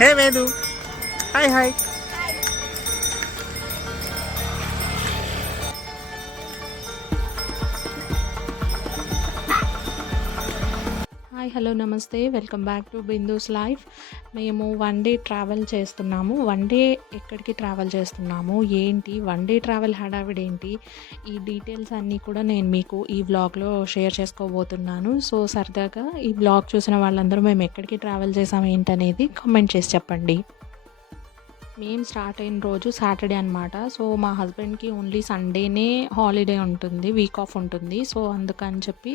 హే Vedu, hi hi. Hi hello నమస్తే, welcome back to Bindu's life. మేము one day travel చేస్తున్నాము. One day ఎక్కడికి travel చేస్తున్నాము, ఏంటి వన్ డే ట్రావెల్ హడావిడి ఏంటి, ఈ డీటెయిల్స్ అన్నీ కూడా నేను మీకు ఈ వ్లాగ్లో షేర్ చేసుకోబోతున్నాను. సో సరదాగా ఈ వ్లాగ్ చూసిన వాళ్ళందరూ మేము ఎక్కడికి ట్రావెల్ చేసాము ఏంటనేది కామెంట్ చేసి చెప్పండి. మేము స్టార్ట్ అయిన రోజు సాటర్డే అనమాట. సో మా హస్బెండ్కి ఓన్లీ సండేనే హాలిడే ఉంటుంది, వీక్ ఆఫ్ ఉంటుంది. సో అందుకని చెప్పి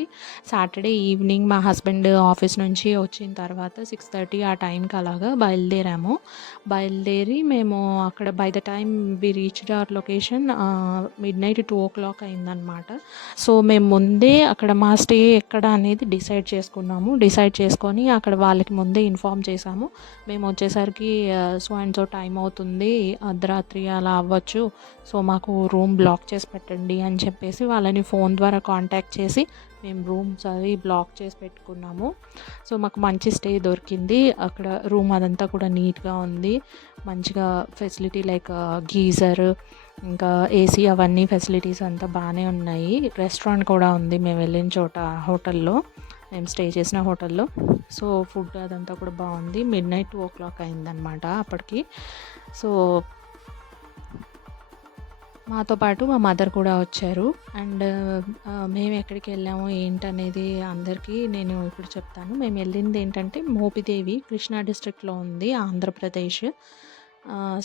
సాటర్డే ఈవినింగ్ మా హస్బెండ్ ఆఫీస్ నుంచి వచ్చిన తర్వాత 6:30 ఆ టైంకి అలాగా బయలుదేరి మేము అక్కడ by the time we reached our location midnight 2 o'clock అయిందనమాట. సో మేము ముందే అక్కడ మా స్టే ఎక్కడ అనేది డిసైడ్ చేసుకొని అక్కడ వాళ్ళకి ముందే ఇన్ఫామ్ చేశాము. మేము వచ్చేసరికి సో అండ్ సో టైం అవుతుంది, అర్ధరాత్రి అలా అవ్వచ్చు, సో మాకు రూమ్ బ్లాక్ చేసి పెట్టండి అని చెప్పేసి వాళ్ళని ఫోన్ ద్వారా కాంటాక్ట్ చేసి మేము రూమ్స్ అవి బ్లాక్ చేసి పెట్టుకున్నాము. సో మాకు మంచి స్టే దొరికింది. అక్కడ రూమ్ అదంతా కూడా నీట్గా ఉంది, మంచిగా ఫెసిలిటీ లైక్ గీజర్ ఇంకా ఏసీ అవన్నీ ఫెసిలిటీస్ అంతా బాగానే ఉన్నాయి. రెస్టారెంట్ కూడా ఉంది మేము వెళ్ళిన చోట, మేము స్టే చేసిన హోటల్లో. సో ఫుడ్ అదంతా కూడా బాగుంది. midnight 2 o'clock అయిందనమాట అప్పటికి. సో మాతో పాటు మా మదర్ కూడా వచ్చారు. అండ్ మేము ఎక్కడికి వెళ్ళాము ఏంటనేది అందరికీ నేను ఇప్పుడు చెప్తాను. మేము వెళ్ళింది ఏంటంటే మోపిదేవి, కృష్ణా డిస్ట్రిక్ట్లో ఉంది, ఆంధ్రప్రదేశ్.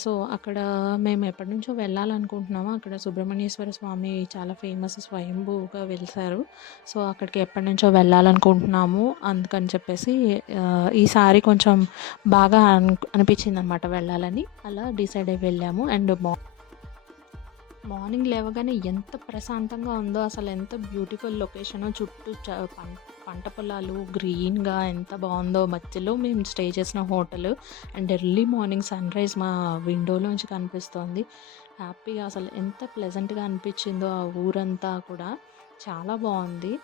సో అక్కడ మేము ఎప్పటి నుంచో వెళ్ళాలనుకుంటున్నాము. అక్కడ సుబ్రహ్మణ్యేశ్వర స్వామి చాలా ఫేమస్, స్వయంభూగా వెలిసారు. సో అక్కడికి ఎప్పటి నుంచో వెళ్ళాలనుకుంటున్నాము. అందుకని చెప్పేసి ఈసారి కొంచెం బాగా అనిపించింది అనమాట వెళ్ళాలని. అలా డిసైడ్ అయ్యి వెళ్ళాము. అండ్ మార్నింగ్ లేవగానే ఎంత ప్రశాంతంగా ఉందో, అసలు ఎంత బ్యూటిఫుల్ లొకేషనో, చుట్టూ పంట పొలాలు గ్రీన్గా ఎంత బాగుందో. మధ్యలో మేము స్టే చేసిన hotel and early morning sunrise మా విండోలోంచి కనిపిస్తోంది. హ్యాపీగా అసలు ఎంత ప్లెజెంట్గా అనిపించిందో ఆ ఊరంతా కూడా. చాలా బాగుంది.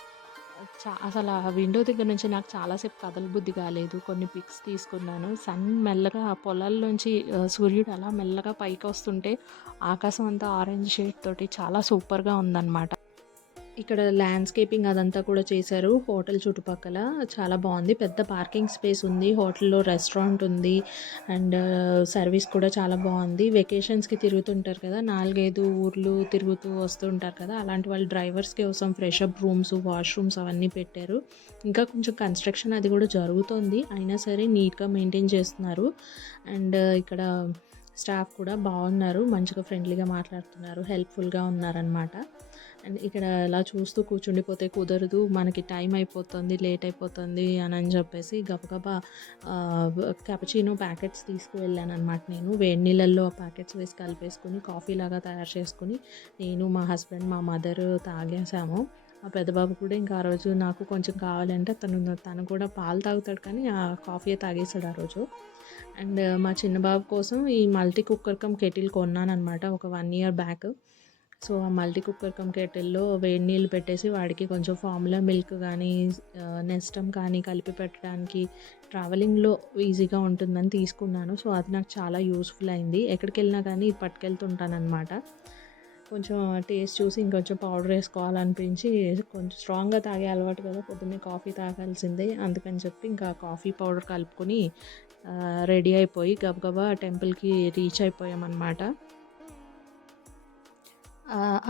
అసలు ఆ విండో దగ్గర నుంచి నాకు చాలాసేపు కదలబుద్ధి కాలేదు. కొన్ని పిక్స్ తీసుకున్నాను. సన్ మెల్లగా ఆ పొలాల్లోంచి సూర్యుడు అలా మెల్లగా పైకి వస్తుంటే ఆకాశం అంతా ఆరెంజ్ షేడ్ తోటి చాలా సూపర్గా ఉందన్నమాట. ఇక్కడ ల్యాండ్స్కేపింగ్ అదంతా కూడా చేశారు హోటల్ చుట్టుపక్కల. చాలా బాగుంది. పెద్ద పార్కింగ్ స్పేస్ ఉంది, హోటల్లో రెస్టారెంట్ ఉంది, అండ్ సర్వీస్ కూడా చాలా బాగుంది. వెకేషన్స్కి తిరుగుతుంటారు కదా, 4-5 ఊర్లు తిరుగుతూ వస్తుంటారు కదా, అలాంటి వాళ్ళు డ్రైవర్స్కి కోసం ఫ్రెషప్ రూమ్స్, వాష్రూమ్స్ అవన్నీ పెట్టారు. ఇంకా కొంచెం కన్స్ట్రక్షన్ అది కూడా జరుగుతుంది, అయినా సరే నీట్గా మెయింటైన్ చేస్తున్నారు. అండ్ ఇక్కడ స్టాఫ్ కూడా బాగున్నారు, మంచిగా ఫ్రెండ్లీగా మాట్లాడుతున్నారు, హెల్ప్ఫుల్గా ఉన్నారనమాట. అండ్ ఇక్కడ ఇలా చూస్తూ కూర్చుండిపోతే కుదరదు, మనకి టైం అయిపోతుంది, లేట్ అయిపోతుంది అని చెప్పేసి గబగబా క్యాపుచినో ప్యాకెట్స్ తీసుకువెళ్ళాను అనమాట. నేను వేడి నీళ్ళల్లో ప్యాకెట్స్ వేసి కలిపేసుకుని కాఫీ లాగా తయారు చేసుకుని నేను, మా హస్బెండ్, మా మదర్ తాగేసాము. మా పెద్దబాబు కూడా ఇంకా ఆ రోజు నాకు కొంచెం కావాలంటే తను కూడా పాలు తాగుతాడు, కానీ ఆ కాఫీ తాగేసాడు ఆ రోజు. అండ్ మా చిన్న బాబు కోసం ఈ మల్టీ కుక్కర్ కమ్ కెటిల్ కొన్నాను అనమాట ఒక 1 year బ్యాక్. సో ఆ మల్టీ కుక్కర్ కమ్ కెటిల్లో వేడి నీళ్ళు పెట్టేసి వాడికి కొంచెం ఫార్ములా మిల్క్ కానీ నెస్టమ్ కానీ కలిపి పెట్టడానికి ట్రావెలింగ్లో ఈజీగా ఉంటుందని తీసుకున్నాను. సో అది నాకు చాలా యూస్ఫుల్ అయింది. ఎక్కడికి వెళ్ళినా కానీ ఇది పట్టుకెళ్తుంటాను అనమాట. కొంచెం టేస్ట్ చూసి ఇంకొంచెం పౌడర్ వేసుకోవాలనిపించి, కొంచెం స్ట్రాంగ్గా తాగే అలవాటు కదా, పొద్దున్నే కాఫీ తాగాల్సిందే, అందుకని చెప్పి ఇంకా కాఫీ పౌడర్ కలుపుకొని రెడీ అయిపోయి గబగబా టెంపుల్కి రీచ్ అయిపోయామన్నమాట.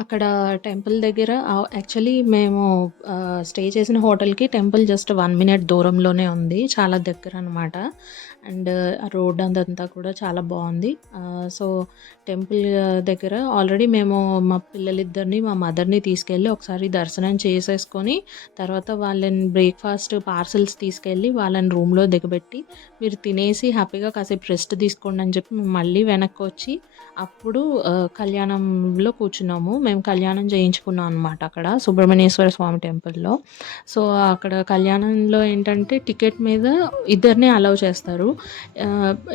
అక్కడ టెంపుల్ దగ్గర యాక్చువల్లీ మేము స్టే చేసిన హోటల్కి టెంపుల్ జస్ట్ 1 minute దూరంలోనే ఉంది, చాలా దగ్గర అనమాట. అండ్ ఆ రోడ్ అదంతా కూడా చాలా బాగుంది. సో టెంపుల్ దగ్గర ఆల్రెడీ మేము మా పిల్లలిద్దరిని, మా మదర్ని తీసుకెళ్ళి ఒకసారి దర్శనం చేసేసుకొని తర్వాత వాళ్ళని బ్రేక్ఫాస్ట్ పార్సల్స్ తీసుకెళ్ళి వాళ్ళని రూమ్లో దిగబెట్టి, మీరు తినేసి హ్యాపీగా కాసేపు రెస్ట్ తీసుకోండి అని చెప్పి మళ్ళీ వెనక్కి వచ్చి అప్పుడు కళ్యాణంలో కూర్చున్నాం కూర్చున్నాము. మేము కళ్యాణం చేయించుకున్నాం అనమాట అక్కడ సుబ్రహ్మణ్యేశ్వర స్వామి టెంపుల్‌లో. సో, అక్కడ కళ్యాణంలో ఏంటంటే టికెట్ మీద ఇద్దరిని అలౌ చేస్తారు.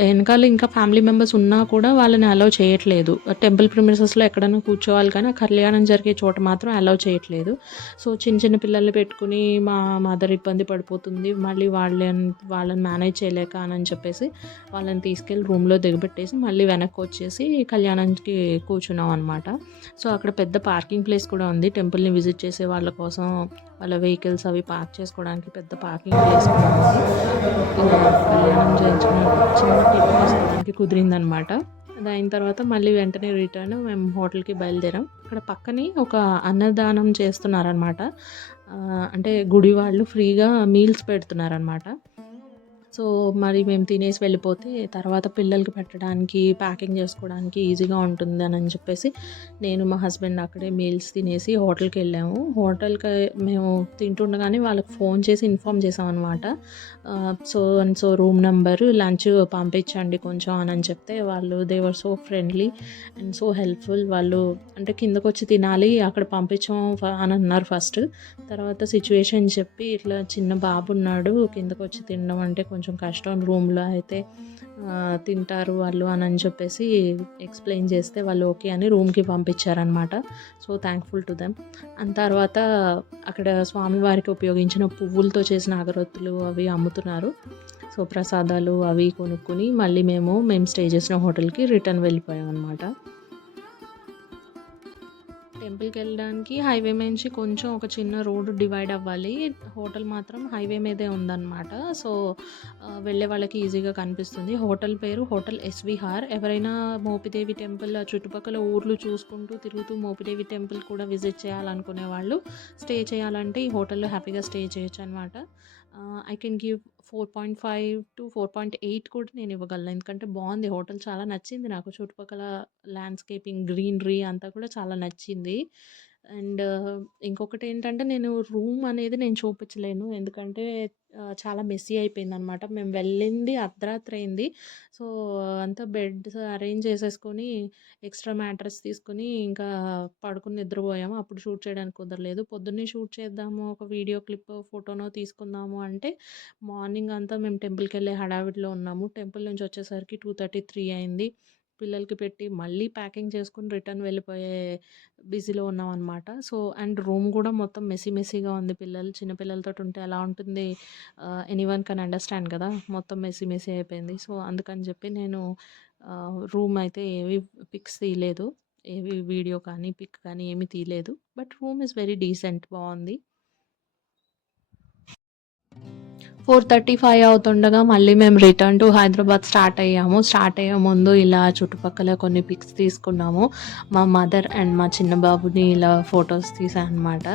ఎనకాల ఇంకా ఫ్యామిలీ మెంబర్స్ ఉన్నా కూడా వాళ్ళని అలౌ చేయట్లేదు. టెంపుల్ ప్రిమిసెస్‌లో ఎక్కడైనా కూర్చోవాలి కానీ, ఆ కళ్యాణం జరిగే చోట మాత్రం అలౌ చేయట్లేదు. సో, చిన్న చిన్న పిల్లల్ని పెట్టుకొని మా మదర్ ఇబ్బంది పడిపోతుంది. మళ్ళీ వాళ్ళని మేనేజ్ చేయలేక అని చెప్పేసి వాళ్ళని తీసుకెళ్ళి రూమ్‌లో దిగబెట్టేసి మళ్ళీ వెనక్కొచ్చేసి కళ్యాణానికి కూర్చున్నాం అనమాట. సో, అక్కడ పెద్ద పార్కింగ్ ప్లేస్ కూడా ఉంది. టెంపుల్‌ని విజిట్ చేసే వాళ్ళ కోసం వాళ్ళ వెహికల్స్ అవి పార్క్ చేసుకోవడానికి పెద్ద పార్కింగ్ ప్లేస్ కూడా ఉంది. కళ్యాణం చేయించుకుని చిన్న టిఫిన్ తీసుకోవడానికి కుదిరిందనమాట. అదయిన తర్వాత మళ్ళీ వెంటనే రిటర్న్ మేము హోటల్‌కి బయలుదేరాం. అక్కడ పక్కనే ఒక అన్నదానం చేస్తున్నారనమాట. అంటే గుడి వాళ్ళు ఫ్రీగా మీల్స్ పెడుతున్నారనమాట. సో, మరి మేము తినేసి వెళ్ళిపోతే తర్వాత పిల్లలకి పెట్టడానికి, ప్యాకింగ్ చేసుకోవడానికి ఈజీగా ఉంటుందనని చెప్పేసి నేను, మా హస్బెండ్ అక్కడే మీల్స్ తినేసి హోటల్‌కెళ్ళాము. హోటల్‌కి మేము తింటుండగానే వాళ్ళకి ఫోన్ చేసి ఇన్ఫార్మ్ చేసామనమాట. So and so room number, lunch పంపించండి కొంచెం అని చెప్తే వాళ్ళు they were so friendly and so helpful. వాళ్ళు అంటే కిందకొచ్చి తినాలి అక్కడ పంపించాం అని అన్నారు ఫస్ట్. తర్వాత సిచ్యువేషన్ చెప్పి ఇట్లా చిన్న బాబున్నాడు కిందకొచ్చి తినడం అంటే కొంచెం కష్టం, రూమ్‌లో అయితే తింటారు వాళ్ళు అని చెప్పేసి ఎక్స్‌ప్లెయిన్ చేస్తే వాళ్ళు ఓకే అని రూమ్‌కి పంపించారనమాట. So, thankful to them. And తర్వాత అక్కడ స్వామివారికి ఉపయోగించిన పువ్వులతో చేసిన అగరొత్తులు అవి అమ్ముతున్నారు. సో, ప్రసాదాలు అవి కొనుక్కొని మళ్ళీ మేము స్టే చేసిన హోటల్‌కి రిటర్న్ వెళ్ళిపోయామన్నమాట. టెంపుల్‌కెళ్ళడానికి హైవే నుంచి కొంచెం ఒక చిన్న రోడ్ డివైడ్ అవ్వాలి. హోటల్ మాత్రం హైవే మీదే ఉందన్నమాట. సో, వెళ్ళే వాళ్ళకి ఈజీగా కనిపిస్తుంది. హోటల్ పేరు హోటల్ ఎస్‌విహార్. ఎవరైనా మోపిదేవి టెంపుల్ ఆ చుట్టుపక్కల ఊర్లు చూసుకుంటూ తిరుగుతూ మోపిదేవి టెంపుల్ కూడా విజిట్ చేయాలనుకునే వాళ్ళు స్టే చేయాలంటే ఈ హోటల్‌లో హ్యాపీగా స్టే చేయొచ్చనమాట. ఐ కెన్ గివ్ 4.5-4.8 కూడా నేను ఇవ్వగలను. ఎందుకంటే బావుంది హోటల్, చాలా నచ్చింది నాకు. చుట్టుపక్కల ల్యాండ్‌స్కేపింగ్, గ్రీనరీ అంతా కూడా చాలా నచ్చింది. అండ్ ఇంకొకటేంటంటే నేను రూమ్ అనేది నేను చూపించలేను. ఎందుకంటే చాలా మెస్సీ అయిపోయిందనమాట. మేము వెళ్ళింది అర్ధరాత్రి అయింది. సో, అంతా బెడ్స్ అరేంజ్ చేసేసుకొని ఎక్స్‌ట్రా మ్యాట్రెస్ తీసుకొని ఇంకా పడుకొని నిద్రపోయాము. అప్పుడు షూట్ చేయడానికి కుదరలేదు. పొద్దున్నే షూట్ చేద్దాము, ఒక వీడియో క్లిప్, ఫోటోనో తీసుకుందాము అంటే మార్నింగ్ అంతా మేము టెంపుల్‌కెళ్ళే హడావిడిలో ఉన్నాము. టెంపుల్ నుంచి వచ్చేసరికి 2:30, 3 అయింది. పిల్లలకి పెట్టి మళ్ళీ ప్యాకింగ్ చేసుకొని రిటర్న్ వెళ్ళిపోయే బిజీలో ఉన్నామనమాట. సో, అండ్ రూమ్ కూడా మొత్తం మెస్సీగా ఉంది. చిన్న పిల్లలతోటి ఉంటే ఎలా ఉంటుంది, ఎనీవన్ కెన్ అండర్‌స్టాండ్ కదా! మొత్తం మెస్సీ అయిపోయింది. సో, అందుకని చెప్పి నేను రూమ్ అయితే ఏవి పిక్స్ తీయలేదు. ఏవి వీడియో కానీ, పిక్ కానీ ఏమి తీయలేదు. But room is very decent, బావుంది. 4:35 అవుతుండగా మళ్ళీ మేము రిటర్న్ టు హైదరాబాద్ స్టార్ట్ అయ్యాము. స్టార్ట్ అయ్యే ముందు ఇలా చుట్టుపక్కల కొన్ని పిక్స్ తీసుకున్నాము. మా మదర్ అండ్ మా చిన్న బాబుని ఇలా ఫొటోస్ తీసానమాట.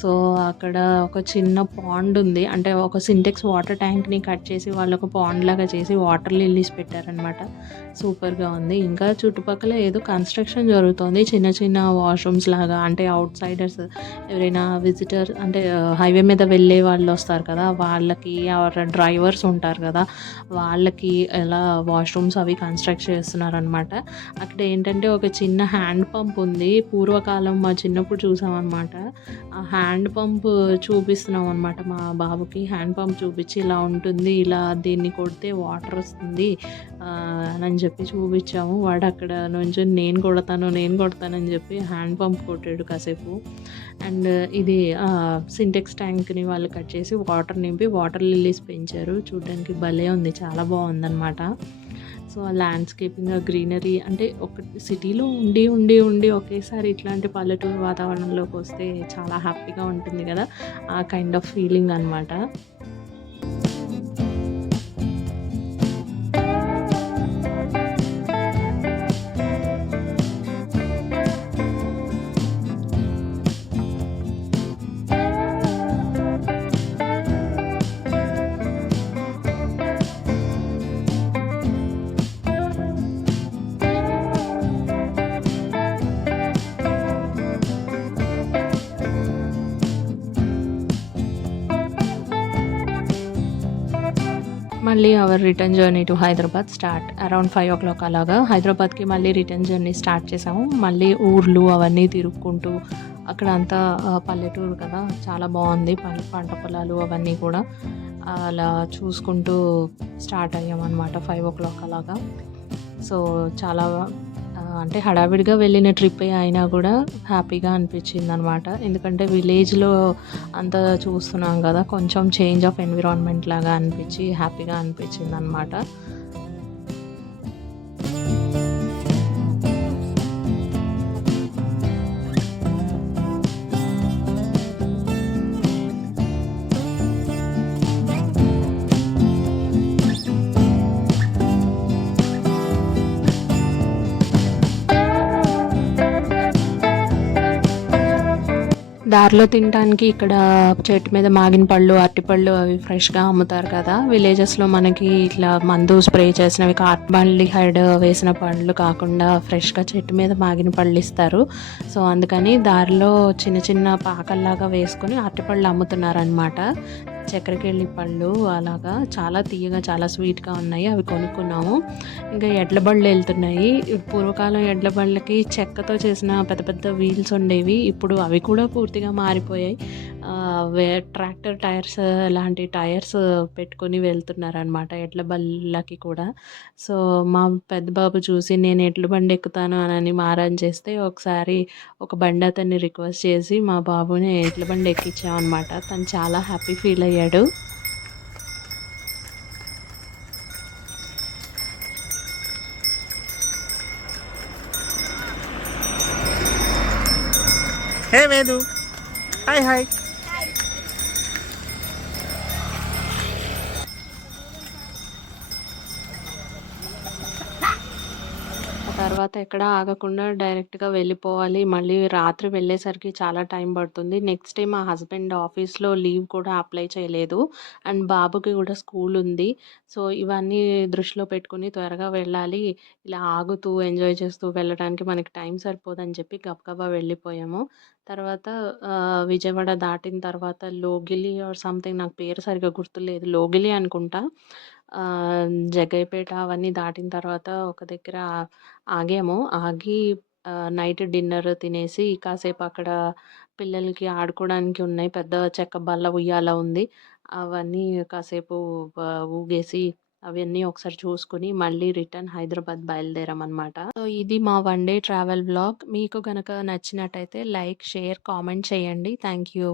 సో, అక్కడ ఒక చిన్న పాండ్ ఉంది. అంటే ఒక సింటెక్స్ వాటర్ ట్యాంక్‌ని కట్ చేసి వాళ్ళు ఒక పాండ్ లాగా చేసి వాటర్ లిల్లీస్ పెట్టారనమాట. సూపర్‌గా ఉంది. ఇంకా చుట్టుపక్కల ఏదో కన్‌స్ట్రక్షన్ జరుగుతోంది. చిన్న చిన్న వాష్‌రూమ్స్ లాగా, అంటే ఔట్‌సైడర్స్ ఎవరైనా విజిటర్ అంటే హైవే మీద వెళ్ళే వాళ్ళు వస్తారు కదా! వాళ్ళకి ఆర్ డ్రైవర్స్ ఉంటారు కదా! వాళ్ళకి ఎలా వాష్‌రూమ్స్ అవి కన్‌స్ట్రక్ట్ చేస్తున్నారనమాట. అక్కడ ఏంటంటే ఒక చిన్న హ్యాండ్ పంప్ ఉంది. పూర్వకాలం మా చిన్నప్పుడు చూసామనమాట. ఆ హ్యాండ్ పంప్ చూపిస్తున్నాం అనమాట మా బాబుకి. హ్యాండ్ పంప్ చూపించి ఇలా ఉంటుంది, ఇలా దీన్ని కొడితే వాటర్ వస్తుంది అని చెప్పి చూపించాము. వాడు అక్కడ నుంచొని నేను కొడతానని చెప్పి హ్యాండ్ పంప్ కొట్టాడు కాసేపు. అండ్ ఇది సింటెక్స్ ట్యాంక్‌ని వాళ్ళు కట్ చేసి వాటర్ నింపి వాటర్ లిల్లీస్ పెంచారు. చూడ్డానికి భలే ఉంది, చాలా బావుందనమాట. సో, ఆ ల్యాండ్‌స్కేపింగ్, ఆ గ్రీనరీ అంటే ఒక సిటీలో ఉండి ఒకేసారి ఇట్లాంటి పల్లెటూరు వాతావరణంలోకి వస్తే చాలా హ్యాపీగా ఉంటుంది కదా! ఆ కైండ్ ఆఫ్ ఫీలింగ్ అనమాట. మళ్ళీ our return journey to Hyderabad start. Around 5:00 అలాగా హైదరాబాద్‌కి మళ్ళీ రిటర్న్ జర్నీ స్టార్ట్ చేసాము. మళ్ళీ ఊర్లు అవన్నీ తిరుక్కుంటూ అక్కడ అంతా పల్లెటూరు కదా! చాలా బావుంది. పంట పొలాలు అవన్నీ కూడా అలా చూసుకుంటూ స్టార్ట్ అయ్యామనమాట 5:00 అలాగా. సో, చాలా అంటే హడావిడిగా వెళ్ళిన ట్రిప్పే అయినా కూడా హ్యాపీగా అనిపించిందనమాట. ఎందుకంటే విలేజ్‌లో అంతా చూస్తున్నాం గదా! కొంచెం చేంజ్ ఆఫ్ ఎన్విరాన్మెంట్ లాగా అనిపించి హ్యాపీగా అనిపించిందనమాట. దారిలో తినటానికి ఇక్కడ చెట్టు మీద మాగిన పళ్ళు, అరటిపళ్ళు అవి ఫ్రెష్‌గా అమ్ముతారు కదా! విలేజెస్‌లో మనకి ఇట్లా మందు స్ప్రే చేసినవి కార్బన్‌డిహైడ్ వేసిన పళ్ళు కాకుండా ఫ్రెష్‌గా చెట్టు మీద మాగిన పళ్ళిస్తారు. సో, అందుకని దారిలో చిన్న చిన్న పాకల్లాగా వేసుకొని అరటిపళ్ళు అమ్ముతున్నారనమాట. చక్కెరకేళి పళ్ళు అలాగా చాలా తియ్యగా, చాలా స్వీట్‌గా ఉన్నాయి. అవి కొనుక్కున్నాము. ఇంకా ఎడ్ల బళ్ళెళ్తున్నాయి. పూర్వకాలం ఎడ్ల బళ్ళకి చెక్కతో చేసిన పెద్ద పెద్ద వీల్స్ ఉండేవి. ఇప్పుడు అవి కూడా పూర్తిగా మారిపోయాయి. ట్రాక్టర్ టైర్స్ లాంటి టైర్స్ పెట్టుకొని వెళ్తున్నారనమాట ఎడ్ల బళ్ళకి కూడా. సో, మా పెద్ద బాబు చూసి నేను ఎడ్ల బండి ఎక్కుతాను అనని మారం చేస్తే ఒకసారి ఒక బండతన్ని రిక్వెస్ట్ చేసి మా బాబుని ఎడ్ల బండి ఎక్కించామనమాట. తను చాలా హ్యాపీ ఫీల్ అయ్యాడు. Hey Vedu. Hi. ఆ తర్వాత ఎక్కడ ఆగకుండా డైరెక్ట్‌గా వెళ్ళిపోవాలి. మళ్ళీ రాత్రి వెళ్ళేసరికి చాలా టైం పడుతుంది. నెక్స్ట్ డే మా హస్బెండ్ ఆఫీస్‌లో లీవ్ కూడా అప్లై చేయలేదు. అండ్ బాబుకి కూడా స్కూల్ ఉంది. సో, ఇవన్నీ దృష్టిలో పెట్టుకొని త్వరగా వెళ్ళాలి. ఇలా ఆగుతూ ఎంజాయ్ చేస్తూ వెళ్ళడానికి మనకి టైం సరిపోదని చెప్పి గబగబా వెళ్ళిపోయాము. తర్వాత విజయవాడ దాటిన తర్వాత లోగిలి ఆర్ సంథింగ్ నాకు పేరు సరిగ్గా గుర్తులేదు. లోగిలి అనుకుంటా. జగ్గయ్యపేట అవన్నీ దాటిన తర్వాత ఒక దగ్గర ఆగాము. ఆగి నైట్ డిన్నర్ తినేసి కాసేపు అక్కడ పిల్లలకి ఆడుకోవడానికి ఉన్నాయి. పెద్ద చెక్క బల్ల ఉయ్యాల ఉంది. అవన్నీ కాసేపు ఊగేసి అవన్నీ ఒకసారి చూసుకొని మళ్ళీ రిటర్న్ హైదరాబాద్ బయలుదేరామనమాట. సో, ఇది మా వన్ డే ట్రావెల్ వ్లాగ్. మీకు గనక నచ్చినట్టయితే లైక్, షేర్, కామెంట్ చేయండి. Thank you.